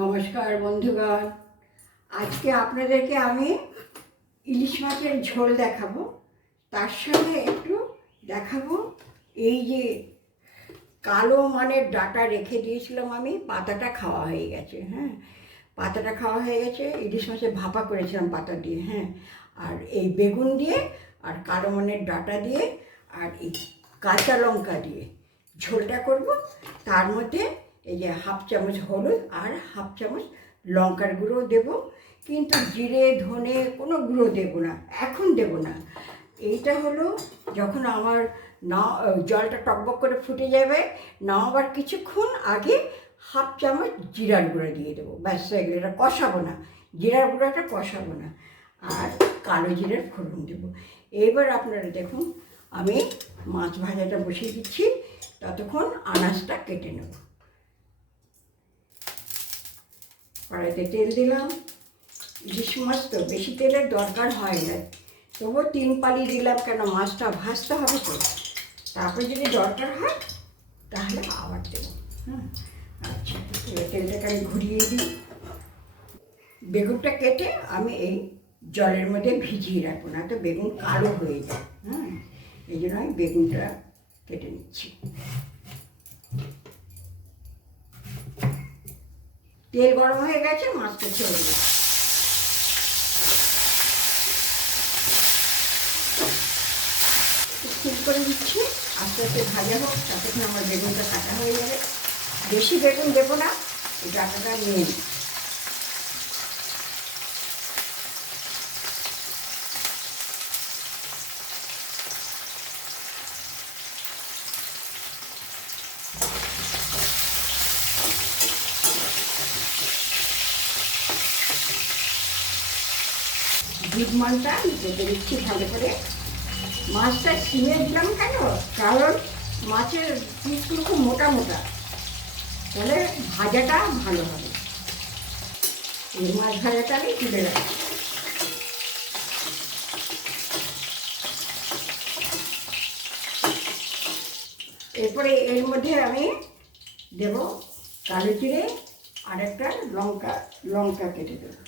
নমস্কার বন্ধুগণ। আজকে আপনাদেরকে আমি ইলিশ মাছের ঝোল দেখাবো, তার সঙ্গে একটু দেখাবো এই যে কালো মানের ডাঁটা রেখে দিয়েছিলাম আমি, পাতাটা খাওয়া হয়ে গেছে। হ্যাঁ, পাতাটা খাওয়া হয়ে গেছে। ইলিশ মাছের ভাপা করেছিলাম পাতা দিয়ে। হ্যাঁ, আর এই বেগুন দিয়ে আর কালো মানের ডাঁটা দিয়ে আর এই কাঁচা লঙ্কা দিয়ে ঝোলটা করব। তার মধ্যে এই যে হাফ চামচ হলুদ আর হাফ চামচ লঙ্কার গুঁড়ো দেব, কিন্তু জিরে ধনে কোনো গুঁড়ো দেবো না, এখন দেবো না। এইটা হলো যখন আমার না জলটা টকবক করে ফুটে যাবে, নামাবার কিছুক্ষণ আগে হাফ চামচ জিরার গুঁড়ো দিয়ে দেবো। ব্যাস, এটা কষাবো না, জিরার গুঁড়োটা কষাবো না, আর কালো জিরার ফোড়ন দেবো। এইবার আপনারা দেখুন, আমি মাছ ভাজাটা বসিয়ে দিচ্ছি, ততক্ষণ আনাজটা কেটে নেব। কড়াইতে তেল দিলাম। ইলিশ মাছ তো বেশি তেলের দরকার হয় না, তবুও 3 পালি দিলাম, কেন মাছটা ভাজতে হবে তো। তারপরে যদি দরকার হয় তাহলে আবার দেবো। হ্যাঁ, আচ্ছা, তেলটাকে আমি ঘুরিয়ে দিই। বেগুনটা কেটে আমি এই জলের মধ্যে ভিজিয়ে রাখবো, না তো বেগুন কালো হয়ে যায়। হ্যাঁ, এই জন্য আমি বেগুনটা কেটে নিচ্ছি। তেল গরম হয়ে গেছে, মাছটা ছেড়ে দিই। ঠিক করে দিচ্ছি, আস্তে আস্তে ভাজা হোক, ততক্ষণ আমার বেগুনটা কাটা হয়ে যাবে। বেশি বেগুন দেবো না, এই ডাঁটাটা নিয়ে নিই। দুধমানটা আমি কেটে দিচ্ছি ভালো করে। মাছটা সিমে দিলাম কেন, কারণ মাছের পিসগুলো খুব মোটা মোটা, তাহলে ভাজাটা ভালো হবে। এই মাছ ভাজাটা আমি তুলে রাখছি। এরপরে এর মধ্যে আমি দেব কালো জিরে আর একটা লঙ্কা কেটে দেবো।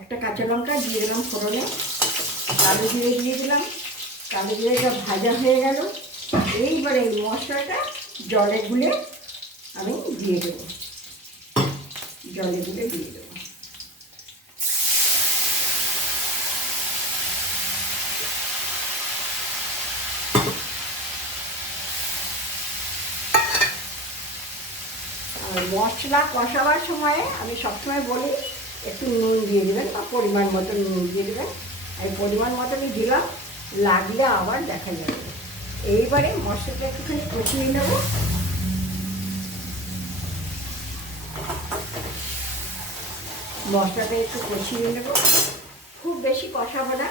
একটা কাঁচা লঙ্কা দিয়ে দিলাম ফোড়নে, কালো জিরে দিয়ে দিলাম। কালো জিরেটা ভাজা হয়ে গেল। এইবারে এই মশলাটা জলে গুলে আমি দিয়ে দেবো, জলে গুলে দিয়ে দেবো। আর মশলা কষাবার সময়ে আমি সবসময় বলি একটু নুন দিয়ে দেবেন, বা পরিমাণ মতো নুন দিয়ে দেবেন। আমি পরিমাণ মতনই দিলাম, লাগলে আবার দেখা যাবে। এইবারে মশলাটা একটুখানি কষিয়ে নেব। মশলাটা একটু কষিয়ে নেব, খুব বেশি কষাবো না।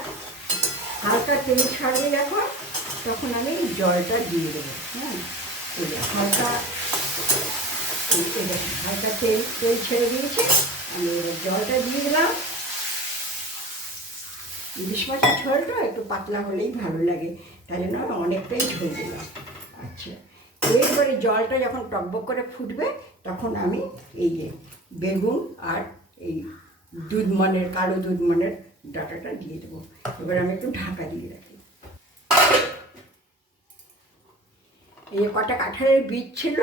হালকা তেল ছাড়বে যখন, তখন আমি জলটা দিয়ে দেবো। হ্যাঁ, হালকা হালকা তেল ছেড়ে দিয়েছে, আমি জলটা দিয়ে দিলাম। ইলিশ মাছের ঝোলটা একটু পাতলা হলেই ভালো লাগে, তাই জন্য আমি অনেকটাই ঝোল দিলাম। আচ্ছা, এরপরে জলটা যখন টকবক করে ফুটবে, তখন আমি এই যে বেগুন আর এই কালো দুধমানের ডাঁটাটা দিয়ে দেবো। এবার আমি একটু ঢাকা দিয়ে রাখি। এই যে কটা কাঁঠালের বীজ ছিল,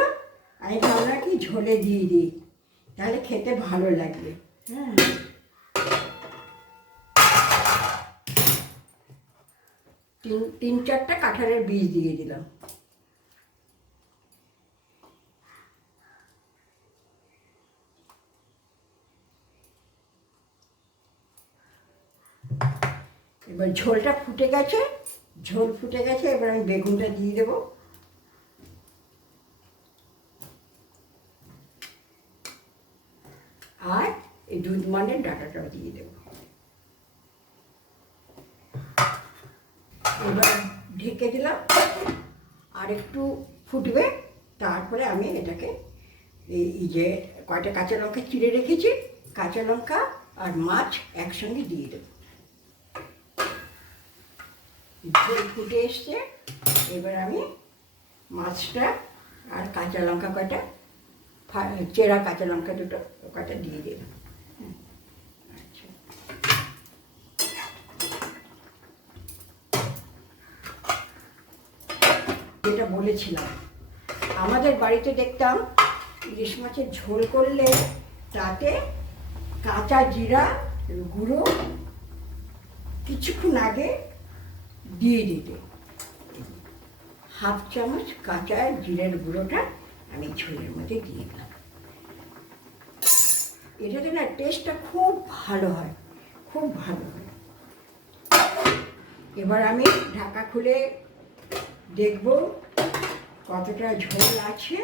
আমি ভাবলাম কি ঝোলে দিয়ে দিই, তাহলে খেতে ভালো লাগবে। হ্যাঁ, তিন চারটা কাঁঠালের বীজ দিয়ে দিলাম। এবার ঝোলটা ফুটে গেছে, ঝোল ফুটে গেছে। এবার আমি বেগুনটা দিয়ে দেবো। আর এই দুধমানের ডাঁটাটাও দিয়ে দেবো। এবার ঢেকে দিলাম, আর একটু ফুটবে। তারপরে আমি এটাকে এই যে কয়টা কাঁচা লঙ্কা চিড়ে রেখেছি, কাঁচা লঙ্কা আর মাছ একসঙ্গে দিয়ে দেবো। ঝোল ফুটে এসছে, এবার আমি মাছটা আর কাঁচা লঙ্কা কটা, চেরা কাঁচা লঙ্কা দুটো কটা দিয়ে দিলাম। আচ্ছা, যেটা বলেছিলাম, আমাদের বাড়িতে দেখতাম ইলিশ মাছের ঝোল করলে তাতে কাঁচা জিরা গুঁড়ো কিছুক্ষণ আগে দিয়ে দিতে। হাফ চামচ কাঁচা জিরের গুঁড়োটা আমি ঝোলের মধ্যে দিয়ে দিলাম। এটাতে না টেস্টটা খুব ভালো হয়, খুব ভালো হয়। এবার আমি ঢাকা খুলে দেখব কতটা ঝোল আছে।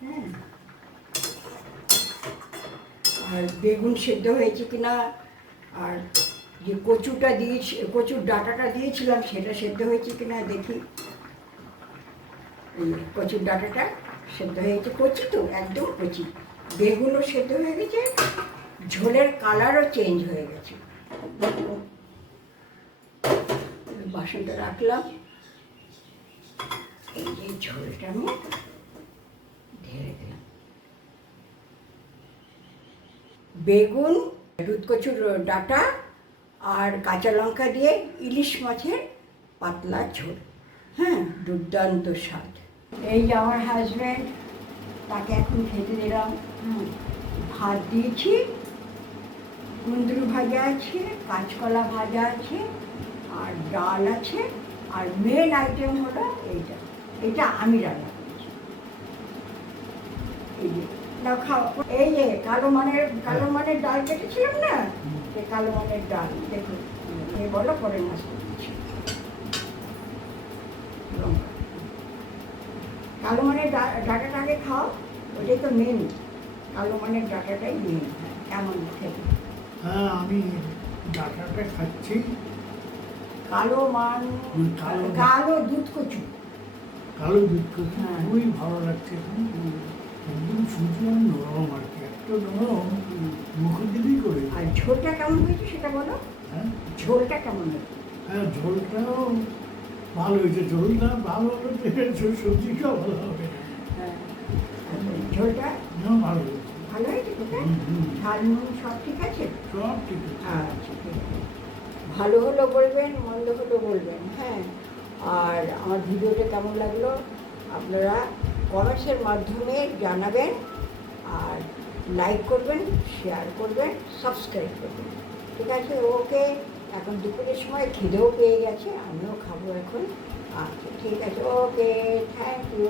হ্যাঁ, আর বেগুন সেদ্ধ হয়েছে কিনা, আর যে কচুটা দিয়েছি, কচুর ডাঁটাটা দিয়েছিলাম সেটা সেদ্ধ হয়েছে কিনা দেখি। কচুর ডাঁটাটা সেদ্ধ হয়েছে, কচি তো একদম কচি। বেগুনও সেদ্ধ হয়ে গেছে, ঝোলের কালারও চেঞ্জ হয়ে গেছে। বাসনটা রাখলাম, এই যে ঝোলটা আমি ঢেলে দিলাম। বেগুন, দুধ কচুর ডাঁটা আর কাঁচা লঙ্কা দিয়ে ইলিশ মাছের পাতলা ঝোল। হ্যাঁ, দুর্দান্ত স্বাদ। এই যে আমার হাজব্যান্ড, তাকে এখন খেতে দিলাম। ভাত দিয়েছি, কুঁদরু ভাজা আছে, কাঁচকলা ভাজা আছে, আর ডাল আছে, আর মেন আইটেম হলো এইটা। এটা আমি রান্না করেছি। এই যে না খাও, এই যে কালো মানের ডাল কেটেছিলাম না, সেই কালো মানের ডাল দেখুন, এই বলো পরে মশলা দিচ্ছি। কালো মানের ডাঁটাটা আগে খাও, ওটাই তো মেন। কালো মানের ডাঁটাটাই মেন। কেমন খেতে? হ্যাঁ, আমি ডাঁটাটা খাচ্ছি। কালো মান, কালো দুধ কচু। কালো দুধ কচু হ্যাঁ। খুবই ভালো লাগছে। একদম সুন্দর নরম আর কি, এত নরম মুখে দিবি করে। আর ঝোলটা কেমন হয়েছে সেটা বলো। হ্যাঁ, ঝোলটা কেমন হয়েছে? হ্যাঁ, ঝোলটাও ভালো হয়েছে। ঝোলটা ভালো হলে সবজিটাও ভালো হবে। হ্যাঁ, ঝোলটা ভালো হয়েছে। ভালো হয়েছে কোথায়? ঝাল নুন সব ঠিক আছে? সব ঠিক আছে। আচ্ছা, ঠিক আছে। ভালো হলো বলবেন, মন্দ হলো বলবেন। হ্যাঁ, আর আমার ভিডিওটা কেমন লাগলো আপনারা কমেন্টসের মাধ্যমে জানাবেন, আর লাইক করবেন, শেয়ার করবেন, সাবস্ক্রাইব করবেন। ঠিক আছে, ওকে। এখন দুপুরের সময় খিদেও পেয়ে গেছে, আমিও খাবো এখন। আচ্ছা, ঠিক আছে, ওকে, থ্যাংক ইউ।